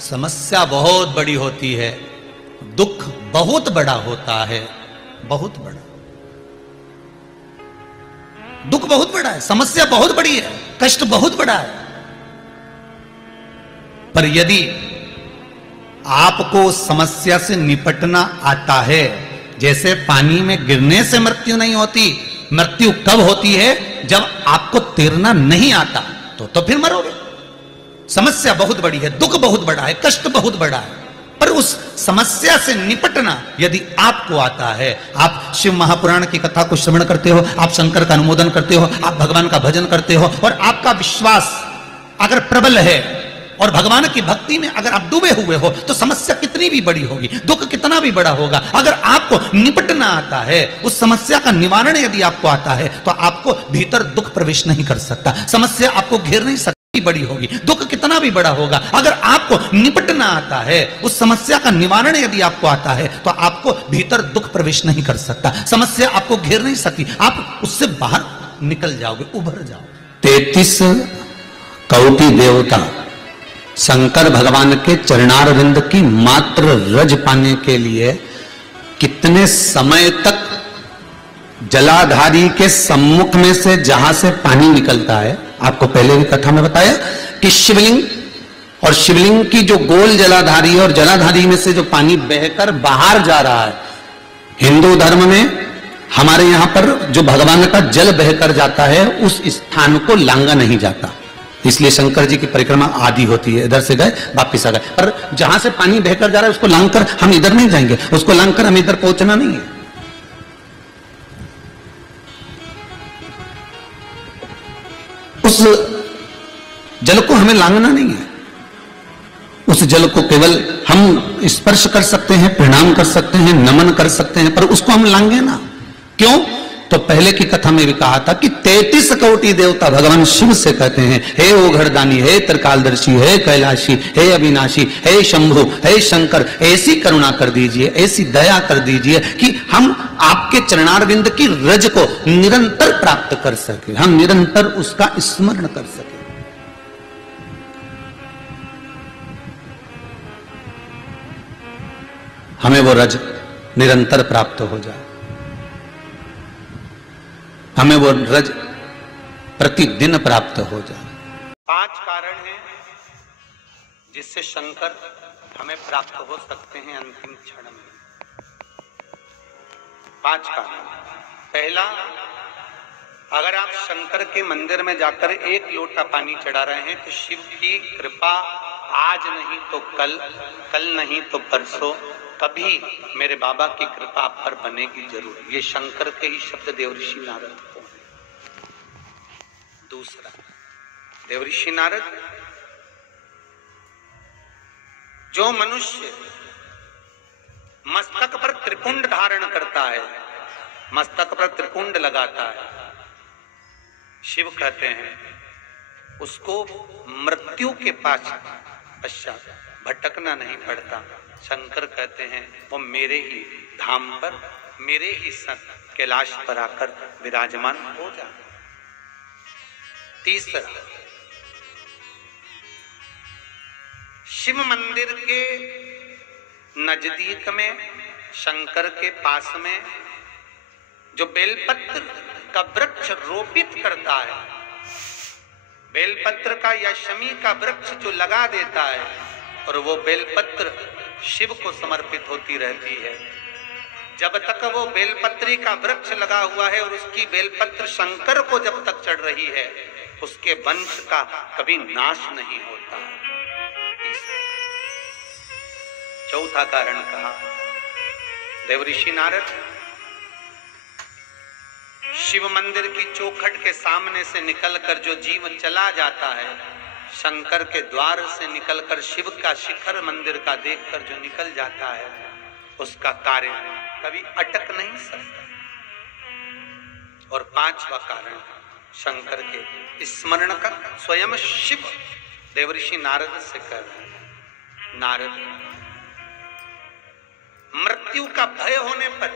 समस्या बहुत बड़ी होती है, दुख बहुत बड़ा होता है, बहुत बड़ा। दुख बहुत बड़ा है, समस्या बहुत बड़ी है, कष्ट बहुत बड़ा है। पर यदि आपको समस्या से निपटना आता है, जैसे पानी में गिरने से मृत्यु नहीं होती, मृत्यु कब होती है? जब आपको तैरना नहीं आता, तो फिर मरोगे। समस्या बहुत बड़ी है, दुख बहुत बड़ा है, कष्ट बहुत बड़ा है, पर उस समस्या से निपटना यदि आपको आता है, आप शिव महापुराण की कथा को श्रवण करते हो, आप शंकर का अनुमोदन करते हो, आप भगवान का भजन करते हो, और आपका विश्वास अगर प्रबल है और भगवान की भक्ति में अगर आप डूबे हुए हो, तो समस्या कितनी भी बड़ी होगी, दुख कितना भी बड़ा होगा, अगर आपको निपटना आता है, उस समस्या का निवारण यदि आपको आता है, तो आपको भीतर दुख प्रवेश नहीं कर सकता, समस्या आपको घेर नहीं सकती। बड़ी होगी, दुख कितना भी बड़ा होगा, अगर आपको निपटना आता है, उस समस्या का निवारण यदि आपको आता है, तो आपको भीतर दुख प्रवेश नहीं कर सकता, समस्या आपको घेर नहीं सकती, आप उससे बाहर निकल जाओगे, उभर जाओगे। 33 कोटि देवता शंकर भगवान के चरणारविंद की मात्र रज पाने के लिए कितने समय तक जलाधारी के सम्मुख में से जहां से पानी निकलता है, आपको पहले भी कथा में बताया कि शिवलिंग और शिवलिंग की जो गोल जलाधारी है और जलाधारी में से जो पानी बहकर बाहर जा रहा है, हिंदू धर्म में हमारे यहां पर जो भगवान का जल बहकर जाता है, उस स्थान को लांगा नहीं जाता, इसलिए शंकर जी की परिक्रमा आदि होती है, इधर से गए वापिस आ गए। पर जहां से पानी बहकर जा रहा है उसको लांघकर हम इधर नहीं जाएंगे, उसको लांघकर हम इधर पहुंचना नहीं है। उस जल को हमें लांघना नहीं है, उस जल को केवल हम स्पर्श कर सकते हैं, प्रणाम कर सकते हैं, नमन कर सकते हैं, पर उसको हम लांघे ना। क्यों? तो पहले की कथा में भी कहा था कि 33 कोटि देवता भगवान शिव से कहते हैं, हे ओघड़दानी, हे त्रिकालदर्शी, हे कैलाशी, हे अविनाशी, हे शंभु, हे शंकर, ऐसी करुणा कर दीजिए, ऐसी दया कर दीजिए कि हम आपके चरणारविंद की रज को निरंतर प्राप्त कर सके, हम निरंतर उसका स्मरण कर सके। हमें वो रज निरंतर प्राप्त हो जाए, हमें वो रज प्रतिदिन प्राप्त हो जाए। 5 कारण हैं जिससे शंकर हमें प्राप्त हो सकते हैं अंतिम क्षण में। 5 कारण। पहला, अगर आप शंकर के मंदिर में जाकर 1 लोटा पानी चढ़ा रहे हैं, तो शिव की कृपा आज नहीं तो कल, कल नहीं तो परसों, कभी मेरे बाबा की कृपा आप पर बनेगी जरूर। ये शंकर के ही शब्द देवऋषि नारद को। दूसरा, देवऋषि नारद, जो मनुष्य मस्तक पर त्रिपुंड धारण करता है, मस्तक पर त्रिपुंड लगाता है, शिव कहते हैं उसको मृत्यु के पश्चात भटकना नहीं पड़ता। शंकर कहते हैं वो मेरे ही धाम पर, मेरे ही संग कैलाश पर आकर विराजमान हो जाए। तीसरा, शिव मंदिर के नजदीक में, शंकर के पास में जो बेलपत्र का वृक्ष रोपित करता है, बेलपत्र का या शमी का वृक्ष जो लगा देता है, और वो बेलपत्र शिव को समर्पित होती रहती है, जब तक वो बेलपत्री का वृक्ष लगा हुआ है और उसकी बेलपत्र शंकर को जब तक चढ़ रही है, उसके वंश का कभी नाश नहीं होता। चौथा कारण कहा देवऋषि नारद, शिव मंदिर की चौखट के सामने से निकलकर जो जीव चला जाता है, शंकर के द्वार से निकलकर शिव का शिखर मंदिर का देखकर जो निकल जाता है, उसका कार्य कभी अटक नहीं सकता। और 5वां कारण शंकर के स्मरण का स्वयं शिव देवऋषि नारद से कह रहे हैं, नारद, मृत्यु का भय होने पर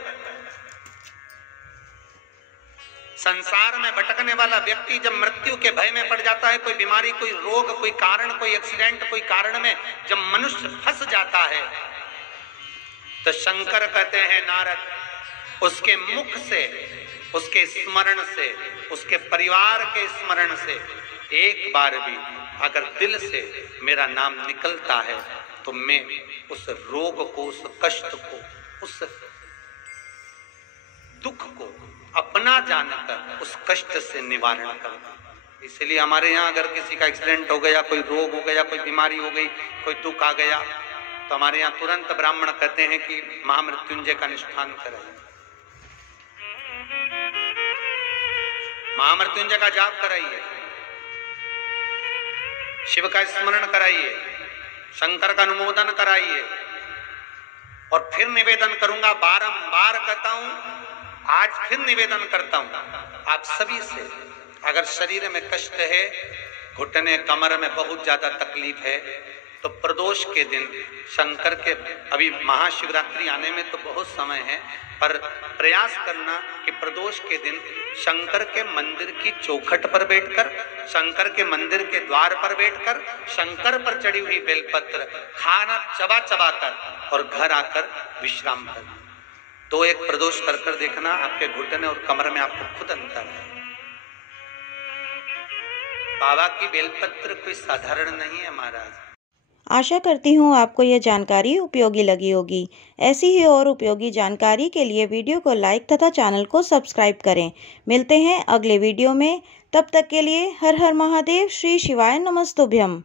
संसार में भटकने वाला व्यक्ति जब मृत्यु के भय में पड़ जाता है, कोई बीमारी, कोई रोग, कोई कारण, कोई एक्सीडेंट, कोई कारण में जब मनुष्य फंस जाता है, तो शंकर कहते हैं नारद, उसके मुख से, उसके स्मरण से, उसके परिवार के स्मरण से एक बार भी अगर दिल से मेरा नाम निकलता है तो मैं उस रोग को, उस कष्ट को, उस दुख को अपना जानकर उस कष्ट से निवारण करता। इसलिए हमारे यहाँ अगर किसी का एक्सीडेंट हो गया, कोई रोग हो गया, कोई बीमारी हो गई, कोई दुख आ गया, तो हमारे यहाँ तुरंत ब्राह्मण कहते हैं कि महामृत्युंजय का अनुष्ठान कराइए, महामृत्युंजय का जाप कराइए, शिव का स्मरण कराइए, शंकर का अनुमोदन कराइए। और फिर निवेदन करूंगा, बारंबार कहता हूं, आज फिर निवेदन करता हूं आप सभी से, अगर शरीर में कष्ट है, घुटने कमर में बहुत ज्यादा तकलीफ है, तो प्रदोष के दिन शंकर के, अभी महाशिवरात्रि आने में तो बहुत समय है, पर प्रयास करना कि प्रदोष के दिन शंकर के मंदिर की चौखट पर बैठकर, शंकर के मंदिर के द्वार पर बैठकर, शंकर पर चढ़ी हुई बेलपत्र खाना चबा चबा कर और घर आकर विश्राम कर, तो एक प्रदोष कर देखना, आपके घुटने और कमर में आपको खुद अंतर है। बाबा की बेलपत्र कोई साधारण नहीं है महाराज। आशा करती हूँ आपको यह जानकारी उपयोगी लगी होगी। ऐसी ही और उपयोगी जानकारी के लिए वीडियो को लाइक तथा चैनल को सब्सक्राइब करें। मिलते हैं अगले वीडियो में, तब तक के लिए हर हर महादेव, श्री शिवाय नमस्तुभ्यम।